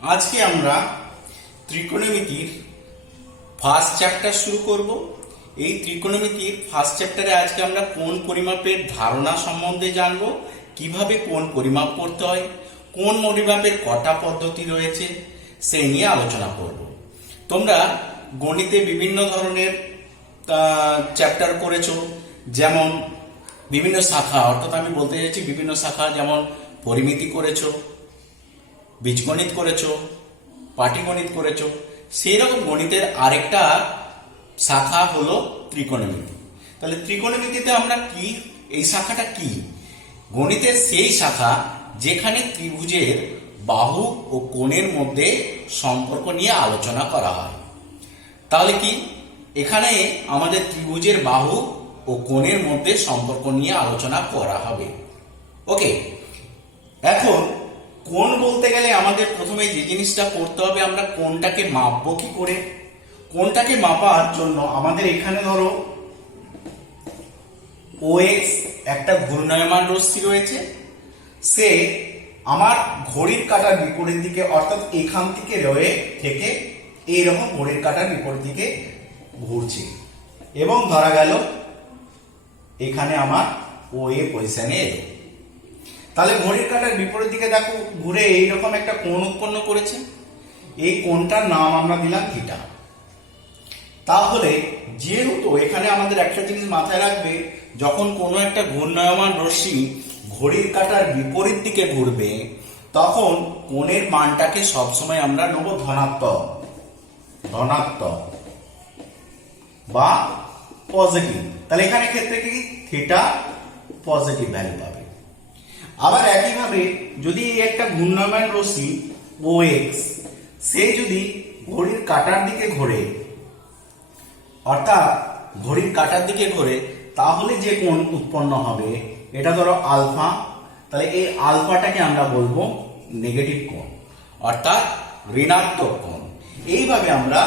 আজকে আমরা ত্রিকোণমিতির first chapter শুরু করব। এই ত্রিকোণমিতির ফার্স্ট চ্যাপ্টারে আজকে আমরা কোণ পরিমাপের ধারণা সম্বন্ধে জানব, কিভাবে কোণ পরিমাপ করতে হয়, কোণ পরিমাপের কটা পদ্ধতি রয়েছে সেই নিয়ে আলোচনা করব। তোমরা গণিতে বিভিন্ন ধরনের চ্যাপ্টার করেছো, যেমন বিভিন্ন শাখা, অর্থাৎ আমি বলতে চাইছি বিভিন্ন শাখা, যেমন পরিমিতি করেছো, বীজগণিত করেছো, পাটিগণিত করেছো। সেই রকম গণিতের আরেকটা শাখা হলো ত্রিকোণমিতি। তাহলে ত্রিকোণমিতিতে আমরা কি, এই শাখাটা কি? গণিতের সেই শাখা যেখানে ত্রিভুজের বাহু ও কোণের মধ্যে সম্পর্ক নিয়ে আলোচনা করা হয়। তাহলে কি, এখানে আমাদের ত্রিভুজের বাহু ও কোণের মধ্যে সম্পর্ক নিয়ে আলোচনা করা হবে। ওকে, এখন কোণ বলতে গেলে আমাদের প্রথমে যে জিনিসটা করতে হবে, আমরা কোণটাকে মাপবো কি করে। কোণটাকে মাপার জন্য আমাদের এখানে ধরো OX একটা ঘূর্ণায়মান রশ্মি রয়েছে, সে আমার ঘড়ির কাঁটার বিপরীত দিকে, অর্থাৎ এখান থেকে রয়ে থেকে এইরকম ঘড়ির কাঁটার বিপরীত দিকে ঘুরছে, এবং ধরা গেল এখানে আমার OA পজিশনে এলো। তাহলে ঘড়ির কাঁটার বিপরীত দিকে দেখো ঘুরে এইরকম একটা কোণ উৎপন্ন করেছে। এই কোণটার নাম আমরা দিলাম থিটা। তাহলে যেহেতু এখানে আমাদের একটা জিনিস মাথায় রাখবে, যখন কোনো একটা ঘূর্ণায়মান রশ্মি ঘড়ির কাঁটার বিপরীত দিকে ঘুরবে, তখন কোণের মানটাকে সবসময় আমরা নেব ধনাত্মক, ধনাত্মক বা পজিটিভ। তাহলে এখানে ক্ষেত্রে কি থিটা পজিটিভ ভ্যালু পাবে। আবার একইভাবে যদি একটা ঘূর্ণায়মান রশ্মি OX সে যদি ঘড়ির কাঁটার দিকে ঘোরে, অর্থাৎ ঘড়ির কাঁটার দিকে ঘোরে, তাহলে যে কোণ উৎপন্ন হবে এটা ধরো আলফা। তাহলে এই আলফাটাকে আমরা বলবো নেগেটিভ কোণ, অর্থাৎ ঋণাত্মক কোণ। এইভাবে আমরা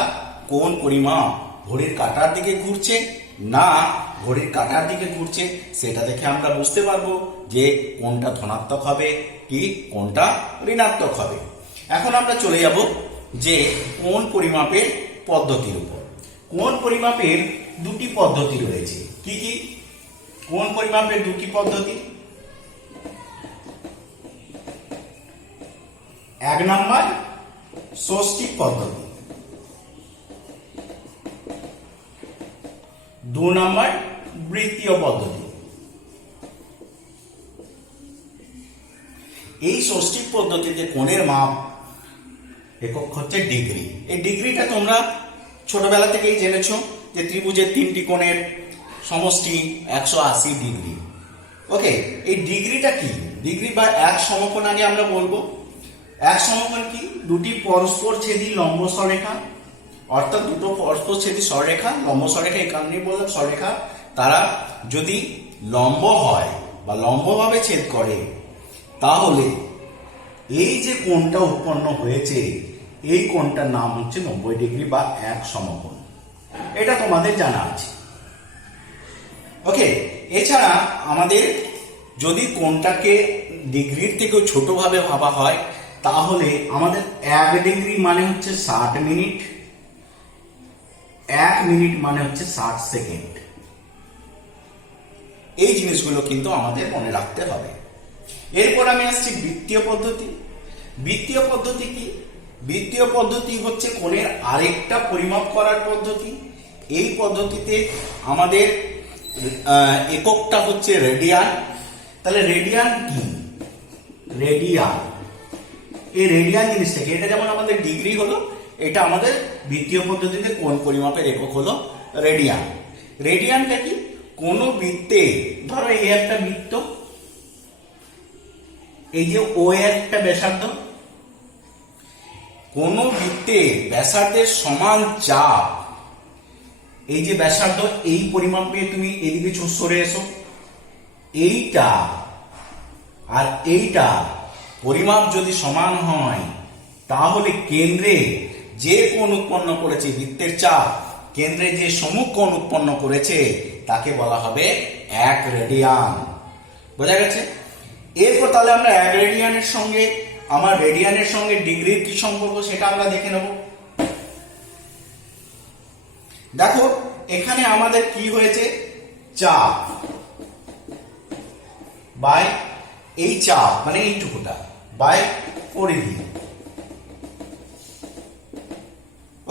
কোণ পরিমাপ ঘড়ির কাঁটার দিকে ঘুরছে না ঘড়ির কাঁটার দিকে ঘুরছে সেটা দেখে আমরা বুঝতে পারবো যে কোনটা ধনাত্মক হবে কি কোনটা ঋণাত্মক হবে। এখন আমরা চলে যাব যে কোণ পরিমাপের পদ্ধতির উপর। কোণ পরিমাপের দুটি পদ্ধতি রয়েছে। কি কি কোণ পরিমাপের দুটি পদ্ধতি? এক নম্বর ষষ্ঠী পদ্ধতি, 2 নম্বর বৃত্তীয় পদ্ধতি। এই ষষ্ঠী পদ্ধতিতে কোণের মাপ একক হচ্ছে ডিগ্রি। এই ডিগ্রিটা তোমরা ছোটবেলা থেকেই জেনেছো যে ত্রিভুজের 3টি কোণের সমষ্টি 180 ডিগ্রি। ওকে, এই ডিগ্রিটা কি? ডিগ্রি বা এক সমকোণ আগে আমরা বলবো। এক সমকোণ কি? দুটি পরস্পর ছেদী লম্ব সরেখা, অর্থাৎ দুটো পরস্পর ছেদী সররেখা, লম্ব সররেখা এই কারণেই বললাম সররেখা, তারা যদি লম্ব হয় বা লম্বভাবে ছেদ করে, তাহলে এই যে কোণটা উৎপন্ন হয়েছে এই কোণটার নাম হচ্ছে 90 ডিগ্রি বা এক সমকোণ। এটা তোমাদের জানা আছে। ওকে, এছাড়া আমাদের যদি কোণটাকে ডিগ্রির থেকেও ছোটভাবে ভাবা হয়, তাহলে আমাদের 1 ডিগ্রি মানে হচ্ছে 60 মিনিট, 1 মিনিট মানে হচ্ছে 60 সেকেন্ড। এই জিনিসগুলো কিন্তু আমাদের মনে রাখতে হবে। এরপর আমি আসছি বৃত্তীয় পদ্ধতি। বৃত্তীয় পদ্ধতি কি? বৃত্তীয় পদ্ধতি হচ্ছে কোণের আরেকটা পরিমাপ করার পদ্ধতি। এই পদ্ধতিতে আমাদের এককটা হচ্ছে রেডিয়ান। তাহলে রেডিয়ান কি? রেডিয়ান, এই রেডিয়ান জিনিসটাকে, এটা যেমন আমাদের ডিগ্রি হলো, এটা আমাদের বৃত্তীয় পদ্ধতিতে কোণ পরিমাপের একক হলো রেডিয়ান। রেডিয়ানটা কি? কোন বৃত্তে, ধরো এই একটা বৃত্ত, এই যে ও একটা ব্যাসার্ধ, কোন বৃত্তে ব্যাসার্ধের সমান চাপ, এই যে ব্যাসার্ধ, এই পরিমাপ নিয়ে তুমি এদিকে সরে এসো, এইটা আর এইটা পরিমাপ যদি সমান হয়, তাহলে কেন্দ্রে যে কোণ উৎপন্ন করেছে বৃত্তের চাপ, কেন্দ্রে যে সম্মুখ কোণ উৎপন্ন করেছে তাকে বলা হবে 1 রেডিয়ান। বোঝা গেছে? এরপর তাহলে আমরা 1 রেডিয়ানের সঙ্গে আমার রেডিয়ানের সঙ্গে ডিগ্রির কি সম্পর্ক সেটা আমরা দেখে নেব। দেখো এখানে আমাদের কি হয়েছে, চাপ বাই এই চাপ মানে এইটুকুটা বাই পরিধি।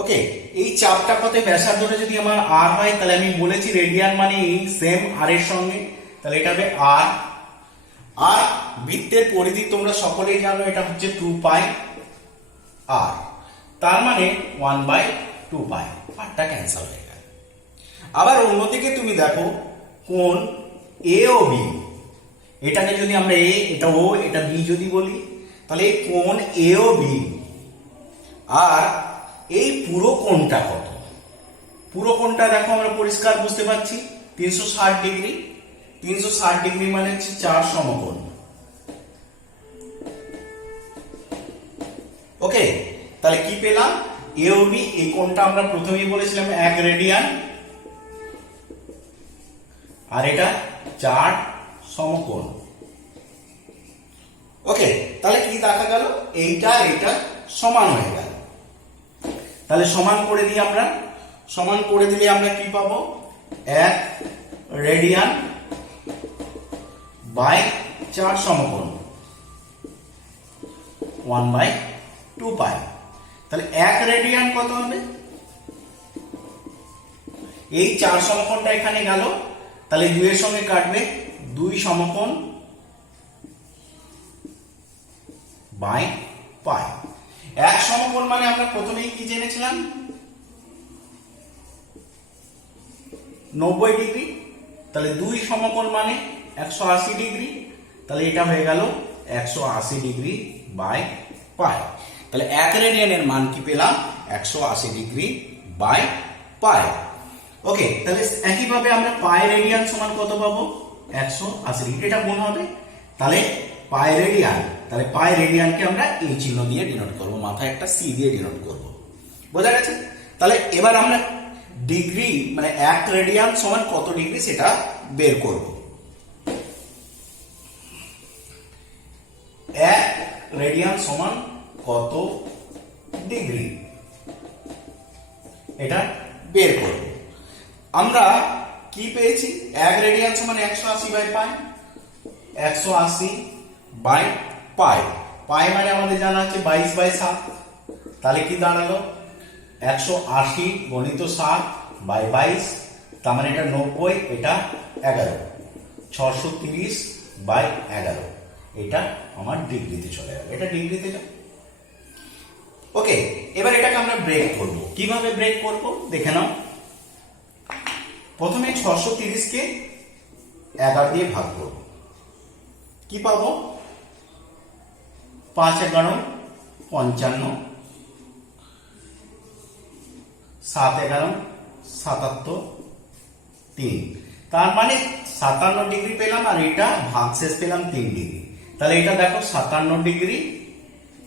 ওকে, এই চাপটা কত ব্যাসার্ধটা যদি আমার আর হয় তাহলে আমি বলেছি রেডিয়ান মানে এই সেম আর এর সঙ্গে, তাহলে এটা হবে আর। আর বৃত্তের পরিধি তোমরা সকলেই জানো এটা হচ্ছে 2 পাই আর, তার মানে 1/2 পাই, আরটা ক্যান্সেল হয়ে গেল। আবার অন্যদিকে তুমি দেখো কোণ এ ও বি, এটাকে যদি আমরা এ, এটা ও, এটা বি যদি বলি, তাহলে এই কোণ এ ও বি আর এই পুরো কোণটা কত, পুরো কোণটা দেখো আমরা পরিষ্কার বুঝতে পারছি 360 ডিগ্রি। 360 ডিগ্রি মানে হচ্ছে 4 সমকোণ। ওকে, তাহলে কি পেলাম, এ ও বি, এই কোণটা আমরা প্রথমেই বলেছিলাম 1 রেডিয়ান আর এটা 4 সমকোণ। ওকে, তাহলে কি দেখা গেল, এইটা এটা সমান হয়ে গেল। তাহলে সমান করে দিই আমরা, সমান করে দিলে আমরা কি পাবো, 1 রেডিয়ান বাই 4 সমকোণ 1/2 পাই। তাহলে 1 রেডিয়ান কত হবে, এই 4 সমকোণটা এখানে গেল, তাহলে 2 এর সঙ্গে কাটবে 2 সমকোণ বাই পাই। 1 সমকোণ মানে আমরা প্রথমেই কি জেনেছিলাম, 90 ডিগ্রি। তাহলে 2 সমকোণ মানে 180 ডিগ্রি, তাহলে এটা হয়ে গেল 180 ডিগ্রি বাই পাই। তাহলে 1 রেডিয়ানের মান কি পেলাম, 180 ডিগ্রি বাই পাই। ওকে, তাহলে একইভাবে আমরা পাই রেডিয়ান সমান কত পাবো, 180 ডিগ্রি, এটা গুণ হবে, তাহলে পাই রেডিয়ান, তাহলে পাই রেডিয়ানকে আমরা এই চিহ্ন দিয়ে ডিনোট করব, মাথায় একটা সি দিয়ে ডিনোট করব, বোঝা গেছে। তাহলে এবার আমরা ডিগ্রি মানে 1 রেডিয়ান সমান কত ডিগ্রি সেটা বের করব। 1 রেডিয়ান সমান কত ডিগ্রি এটা বের করব। আমরা কি পেয়েছি, 1 রেডিয়ান সমান 180 বাই পাই, 180 বাই পাই, পাই মানে আমাদের জানা আছে 22/7, তাহলে কি দাঁড়ালো 180 গণিত 7 বাই 22, তার মানে এটা 90, এটা 11, 630 বাই 11, এটা আমার ডিগ্রিতে চলে যাবে, এটা ডিগ্রিতে যাবে। ওকে, এবার এটাকে আমরা ব্রেক করব, কিভাবে ব্রেক করব দেখে নাও। প্রথমে 630 কে 11 দিয়ে ভাগ করব, কি পাবো, 5 11 55, 7 11 77, 3, তার মানে 57 ডিগ্রি পেলাম, আর এটা ভাগশেষ পেলাম 3 ডিগ্রি। তাহলে এটা দেখো 57 ডিগ্রি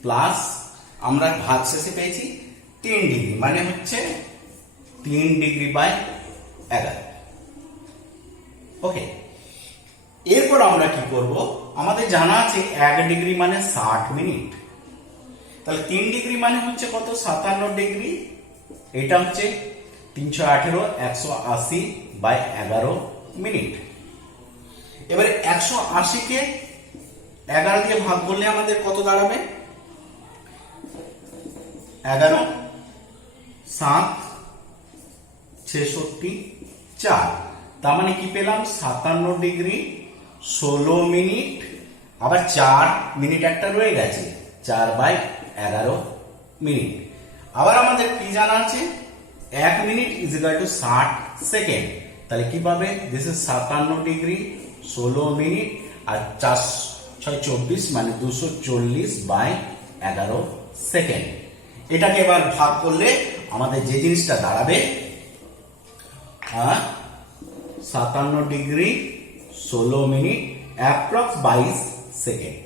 প্লাস আমরা ভাগশেষে পেয়েছি 3 ডিগ্রি, মানে হচ্ছে 3 ডিগ্রি বাই 11। ওকে, এরপর আমরা কি করব, আমাদের জানা আছে 1 ডিগ্রি মানে 60 মিনিট, তাহলে 3 ডিগ্রি মানে হচ্ছে কত, 57 ডিগ্রি, এটা হচ্ছে 318, 180 বাই 11 মিনিট। এবারে 180 কে 11 দিয়ে ভাগ করলে আমাদের কত দাঁড়াবে, 11 7 66 4, তার মানে কি পেলাম 57 ডিগ্রি 16 মিনিট, আবার 4 মিনিট একটা রয়ে গেছে, 4/11 মিনিট। আবার আমাদের কি জানা আছে, 1 minute is equal to 60 second, তাহলে কি পাবে, দিস ইজ 57 ডিগ্রি 16 মিনিট আর 4 6 24 মানে 240/11 সেকেন্ড। এটাকে এবার ভাগ করলে আমাদের যে জিনিসটা দাঁড়াবে, 57 ডিগ্রি 16 মিনিট অ্যাপ্রক্স 22 সেকেন্ড,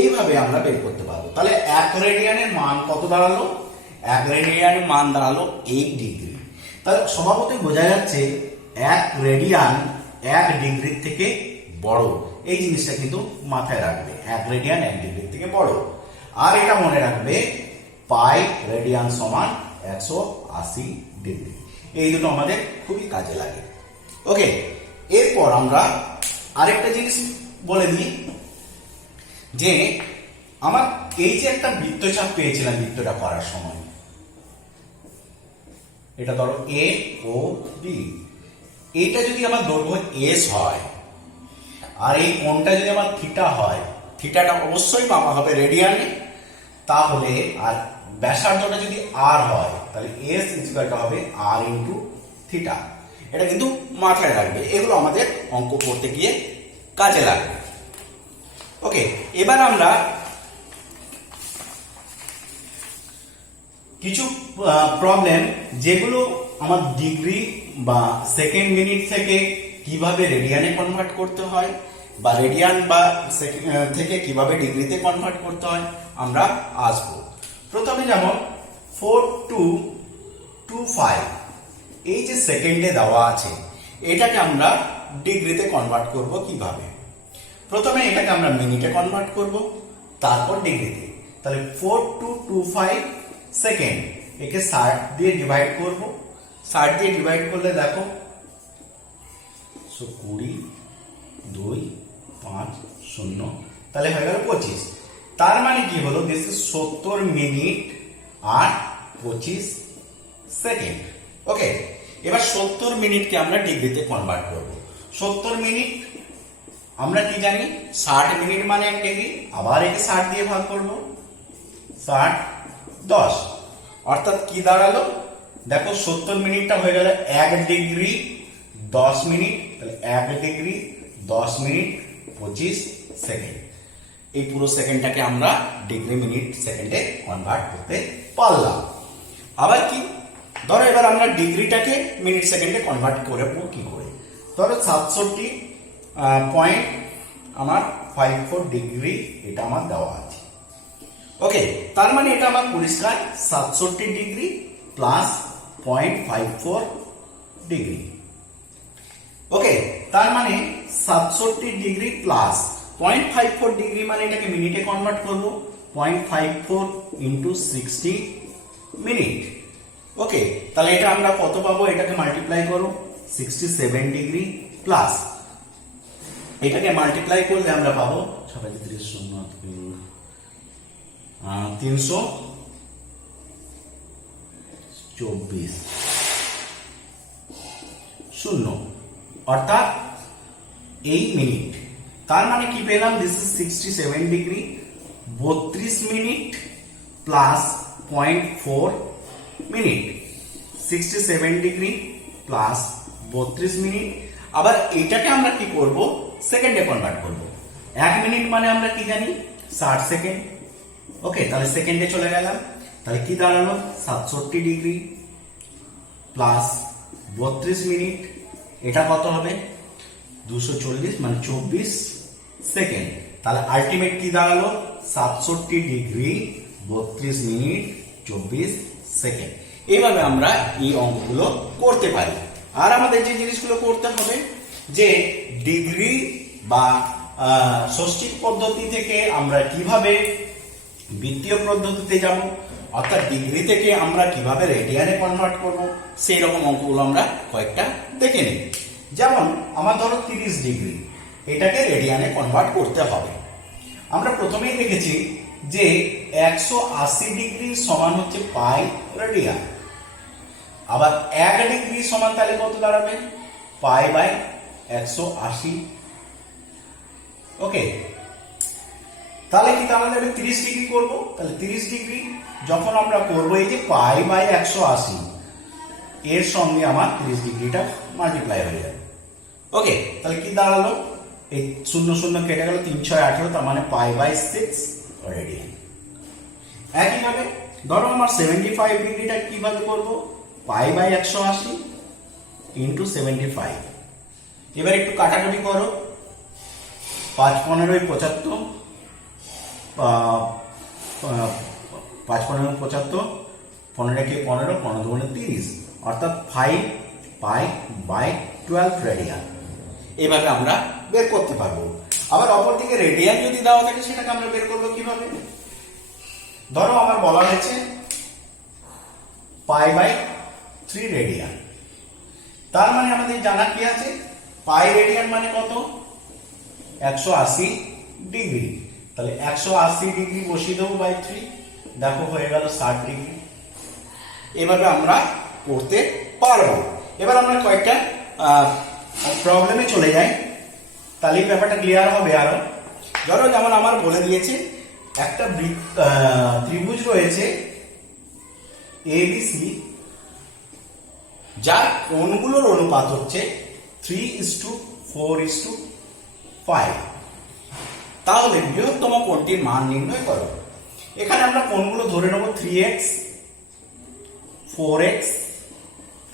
এইভাবে আমরা বের করতে পারবো। তাহলে 1 রেডিয়ানের মান কত দাঁড়ালো, 1 রেডিয়ানের মান দাঁড়ালো 8 ডিগ্রি। তাহলে স্বভাবতই বোঝা যাচ্ছে 1 রেডিয়ান 1 ডিগ্রির থেকে বড়, এই জিনিসটা কিন্তু মাথায় রাখবে, 1 রেডিয়ান 1 ডিগ্রির থেকে বড়। আর এটা মনে রাখবে পাই রেডিয়ান সমান 180 ডিগ্রি। এই দুটো আমাদের খুবই কাজে লাগে। ওকে, এরপর আমরা আরেকটা জিনিস বলে দিই যে আমার এই যে একটা বৃত্তচাপ পেয়েছিলাম বৃত্তটা করার সময়, এটা ধরো এ ও বি, এইটা যদি আমার দৈর্ঘ্য এস হয় আর এই কোণটা যদি আমার থিটা হয়, থিটাটা অবশ্যই মাপা হবে রেডিয়ানে, তাহলে আর ব্যাসার্ধটা যদি আর হয় তাহলে এস ইকুয়ালটা হবে আর ইন্টু থিটা। এটা কিন্তু মাথায় রাখবে, এগুলো আমাদের অঙ্ক করতে গিয়ে কাজে লাগবে। ওকে, এবার আমরা কিছু প্রবলেম যেগুলো আমার ডিগ্রি বা সেকেন্ড মিনিট থেকে কিভাবে রেডিয়ানে কনভার্ট করতে হয় বা রেডিয়ান বা থেকে কিভাবে ডিগ্রিতে কনভার্ট করতে হয় আমরা আসবো। প্রথমে যেমন 4225 এই যে সেকেন্ডে দেওয়া আছে, এটাকে আমরা ডিগ্রিতে কনভার্ট করব কিভাবে? প্রথমে এটাকে আমরা মিনিটে কনভার্ট করব, তারপর ডিগ্রিতে। তাহলে 4225 সেকেন্ড, একে 60 দিয়ে ডিভাইড করব। 60 দিয়ে ডিভাইড করলে দেখো 20 2 5 0, তাহলে হয়ে গেল 25। তার মানে কি হলো, দিস ইজ 70 মিনিট আর 25 সেকেন্ড। ওকে, এবার 70 মিনিটকে আমরা ডিগ্রিতে কনভার্ট করব। 70 মিনিট আমরা কি জানি, 60 মিনিট মানে 1 ডিগ্রি, আবার একে 60 দিয়ে ভাগ করব, 60 10, অর্থাৎ কি দাঁড়ালো দেখো 70 মিনিটটা হয়ে গেল 1 ডিগ্রি 10 মিনিট, তাহলে 1 ডিগ্রি 10 মিনিট 25 সেকেন্ড। এই পুরো সেকেন্ডটাকে আমরা ডিগ্রি মিনিট সেকেন্ডে কনভার্ট করতে পারলাম। আবার কি, ধরো এবার আমরা ডিগ্রিটাকে মিনিট সেকেন্ডে কনভার্ট করব কি করে? ধরো 67 পয়েন্ট আমার 54 ডিগ্রি এটা আমার দেওয়া আছে। ওকে, তার মানে এটা আমার পরিষ্কার 67 ডিগ্রি প্লাস 0.54 ডিগ্রি। ওকে, তার মানে 67 ডিগ্রি প্লাস 0.54 ডিগ্রি, মানে এটাকে মিনিটে কনভার্ট করব, 0.54 ইন্টু 60 মিনিট। ওকে, তাহলে এটা আমরা কত পাবো, এটাকে মাল্টিপ্লাই করো 67 ডিগ্রি প্লাস এটাকে মাল্টিপ্লাই করলে আমরা পাবো 324 শূন্য, অর্থাৎ এই মিনিট। তার মানে কি পেলাম, this is 67 degree 32 minute plus 0.4 minute, 67 degree plus 32 minute. আবার এটাকে আমরা কি করব, সেকেন্ডে কনভার্ট করব। 1 মিনিট মানে আমরা কি জানি 60 সেকেন্ড। ওকে, তাহলে সেকেন্ডে চলে গেলাম, তাহলে কি দাঁড়ালো 67 ডিগ্রি প্লাস 32 মিনিট, এটা কত হবে 240 মানে 24 সেকেন্ড। তাহলে আলটিমেট কি দাঁড়ালো 67 ডিগ্রি 32 মিনিট 24 সেকেন্ড। এইভাবে আমরা এই অঙ্কগুলো করতে পারি। আর আমাদের যে জিনিসগুলো করতে হবে, যে ডিগ্রি বা ষষ্ঠিক পদ্ধতি থেকে আমরা কিভাবে বৃত্তীয় পদ্ধতিতে যাব, অর্থাৎ ডিগ্রি থেকে আমরা কিভাবে রেডিয়ানে কনভার্ট করব, সেই রকম অঙ্কগুলো আমরা কয়েকটা দেখে নিই। যেমন আমার ধরো 30 ডিগ্রি, এটাকে রেডিয়ানে কনভার্ট করতে হবে। আমরা প্রথমেই দেখেছি যে 180 ডিগ্রি সমান হচ্ছে পাই রেডিয়ান। আবার 1 ডিগ্রি সমান তাহলে কত দাঁড়াবে, পাই বাই 180। ওকে, তাহলে কি তাহলে আমি 30 ডিগ্রি করব, তাহলে 30 ডিগ্রি যখন আমরা করবো, এই যে পাই বাই 180 এর সঙ্গে আমার 30 ডিগ্রিটা মাল্টিপ্লাই হয়ে যাবে। ওকে, তাহলে কি দাঁড়ালো, এই 0 0 কেটে গেল, 3 6 18, তার মানে পাই বাই 6 রেডিয়ান। একইভাবে ধরো আমার 75 ডিগ্রিটা কিভাবে করব, পাই বাই 180 ইন্টু 75। এবার একটু কাটাকাটি করো, 5 15 75, 5 15 75, 15 কে 15, 15 দুগুণে 30, অর্থাৎ 5 পাই বাই 12 রেডিয়ান। এইভাবে আমরা বের করতে পারবো। আবার অপরদিকে রেডিয়ান যদি দেওয়া থাকে, সেটাকে আমরা বের করবো কিভাবে, ধরো আমার বলা হয়েছে π/3 রেডিয়ান, তার মানে আমাদের জানা কি আছে, পাই রেডিয়ান মানে কত, 180 ডিগ্রি। তাহলে 180 ডিগ্রি বসিয়ে দেবো বাই 3, দেখো হয়ে গেল 60 ডিগ্রি। এভাবে আমরা করতে পারবো। এবার আমরা কয়েকটা প্রবলেমে চলে যাই, তাহলে ব্যাপারটা ক্লিয়ার হবে আরো। ধরো যেমন আমার বলে দিয়েছে একটা ত্রিভুজ রয়েছে ABC, যার কোণগুলোর অনুপাত হচ্ছে 3:4:5। তাহলে বৃহত্তম কোণটির মান নির্ণয় করো। এখানে আমরা কোণগুলো ধরে নেব 3x, 4x,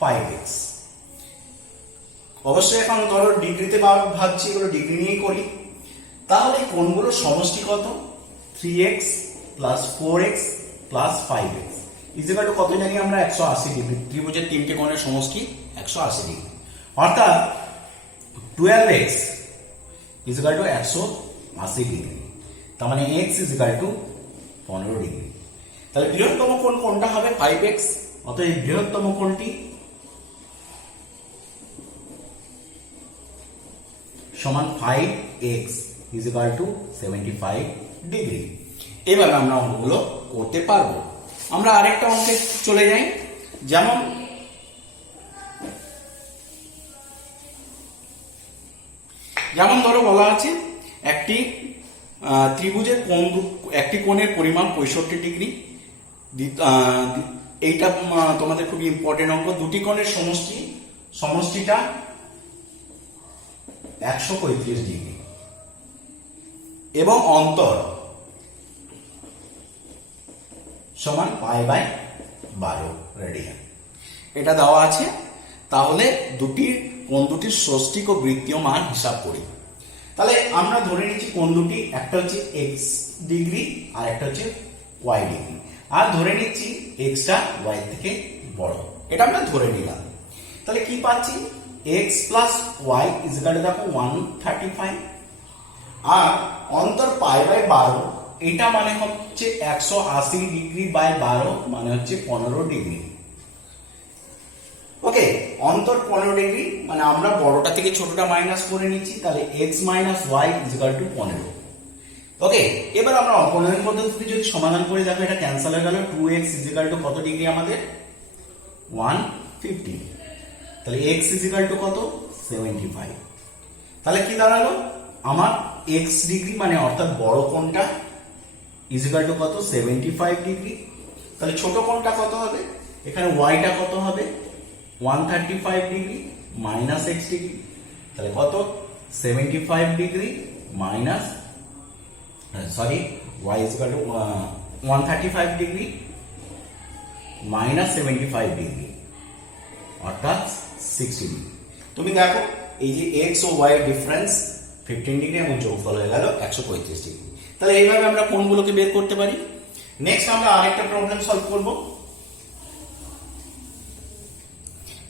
5x। অবশ্যই এখন ধরো ডিগ্রিতে ভাবছি, এগুলো ডিগ্রি নিয়েই করি। তাহলে কোণগুলোর সমষ্টি কত, 3x plus 4x plus 5x is equal two কত জানি আমরা, 180 ডিগ্রি। ত্রিভুজের তিনটে কোণের সমষ্টি 180 ডিগ্রি, অর্থাৎ 12x ইজিক্যাল টু 180 ডিগ্রি। তার মানে x ইজিক্যাল টু 15 ডিগ্রি। তাহলে বৃহত্তম কোণ কোনটা হবে, 5x। অতএব বৃহত্তম কোণটি সমান 5x ইজিক্যাল টু 75 ডিগ্রি। এভাবে আমরা অঙ্কগুলো করতে পারবো। আমরা আরেকটা অঙ্কে চলে যাই, যেমন ধরো বলা আছে একটি ত্রিভুজের একটি কোণের পরিমাণ 65 ডিগ্রি। এইটা তোমাদের খুবই ইম্পর্টেন্ট অঙ্ক। দুটি কোণের সমষ্টিটা 135 ডিগ্রি এবং অন্তর সমান π/12 রেডিয়ান, এটা দেওয়া আছে। তাহলে কোণ দুটির ষষ্ঠিক ও বৃত্তীয় মান হিসাব করি। তাহলে আমরা ধরে নিচ্ছি কোণ দুটি, একটা হচ্ছে x ডিগ্রি আর একটা হচ্ছে y ডিগ্রি, আর ধরে নিচ্ছি x টা y থেকে বড়, এটা আমরা ধরে নিলাম। তাহলে কি পাচ্ছি, x plus y is equal to দেখো 135, আর অন্তর π/12, এটা মানে হচ্ছে 180 ডিগ্রি বাই 12 মানে হচ্ছে 15 ডিগ্রি। ওকে, অন্তর 15 ডিগ্রি মানে আমরা বড়টা থেকে ছোটটা মাইনাস করে নিচ্ছি, তাহলে x minus y is equal to 15। Okay, এবার আমরা অঙ্কনের পদ্ধতিতে যদি সমাধান করে দেখো, এটা ক্যান্সেল হয়ে গেল। 2x ইজিক্যাল টু কত ডিগ্রি আমাদের, 150। তাহলে x ইজিক্যাল টু কত, 75। তাহলে কি দাঁড়ালো আমার, x ডিগ্রি মানে অর্থাৎ বড় কোণটা ইজিক্যাল টু কত, 75 ডিগ্রি। তাহলে ছোট কোণটা কত হবে, এখানে yটা কত হবে, 135 ডিগ্রি মাইনাস x ডিগ্রি। তাহলে কত, 75 degree minus y is equal to 135 degree minus 75 degree অর্থাৎ 60 ডিগ্রি। তুমি দেখো এই যে x ও y এর ডিফারেন্স 15 ডিগ্রি এবং যোগফল হয়ে গেল 135 ডিগ্রি। তাহলে এইভাবে আমরা কোণগুলোকে বের করতে পারি। নেক্সট আমরা আরেকটা প্রবলেম সলভ করব।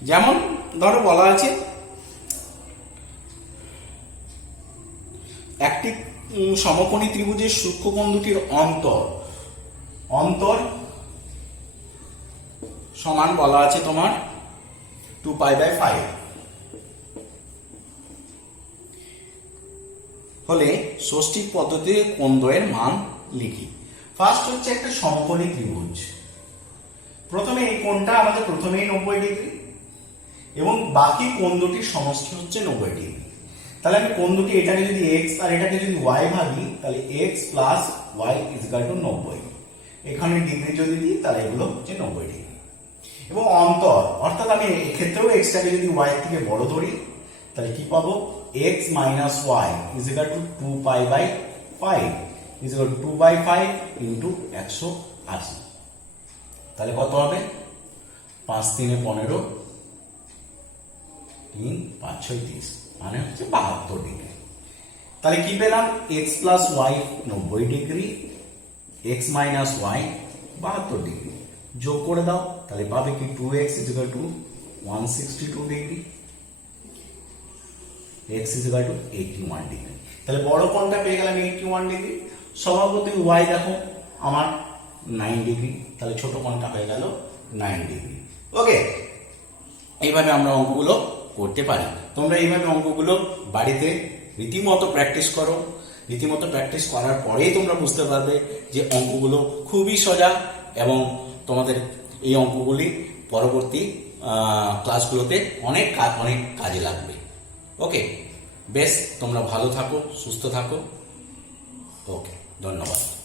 যেমন ধরো বলা আছে একটি সমকোণী ত্রিভুজের সূক্ষ্মকোণ দুটির অন্তর সমান বলা আছে তোমার 2π/5 হলে ষষ্ঠিক পদ্ধতিতে কোণদ্বয়ের মান লিখি। ফার্স্ট হচ্ছে একটা সমকোণী ত্রিভুজ। প্রথমে এই কোণটা আমাদের প্রথমেই 90 ডিগ্রি এবং বাকি কোণ দুটির সমষ্টি হচ্ছে 90 ডিগ্রি। তাহলে আমি কোণ দুটি, এটাকে যদি x আর এটাকে যদি y ভাবি, তাহলে x plus y is equal to 90। এখানে ডিগ্রি যদি দিই তাহলে এগুলো হচ্ছে 90 ডিগ্রি। এবং অন্তর অর্থাৎ আমি এক্ষেত্রেও x টাকে যদি y এর থেকে বড় ধরি, তাহলে কি পাবো, x minus y is equal to 2π/5 is equal to 2/5 into 180। তাহলে কত হবে, 5 3 15, 3 5 6 30 মানে হচ্ছে 72 ডিগ্রি। তাহলে কি পেলাম, x plus y 90 degree, x minus y 72 degree. যোগ করে দাও, তাহলে পাবে কি 2x is equal to 162 degree, x is equal to 81 degree. তাহলে বড় কোণটা পেয়ে গেলাম 81 ডিগ্রি। স্বভাবতই y দেখো আমার 9 ডিগ্রি, তাহলে ছোট কোণটা হয়ে গেল 9 ডিগ্রি। ওকে, এইভাবে আমরা অঙ্কগুলো করতে পারি। তোমরা এইভাবে অঙ্কগুলো বাড়িতে রীতিমতো প্র্যাকটিস করো। রীতিমতো প্র্যাকটিস করার পরেই তোমরা বুঝতে পারবে যে অঙ্কগুলো খুবই সোজা এবং তোমাদের এই অঙ্কগুলি পরবর্তী ক্লাসগুলোতে অনেক কাজে লাগবে। ওকে, বেশ, তোমরা ভালো থাকো, সুস্থ থাকো। ওকে, ধন্যবাদ।